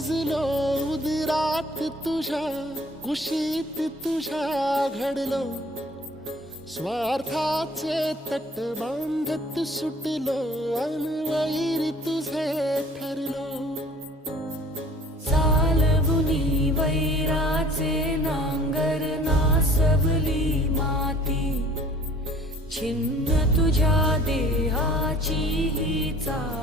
रुजलो उदरात तुझ्या, कुशीत तुझ्या घडलो, स्वार्थाचे तट बांधत सुटलो, अनवैरी तुझे ठरलो. चालवुनी वैराचे नांगर नासवली माती, छिन्न तुझ्या देहाची ही चाल.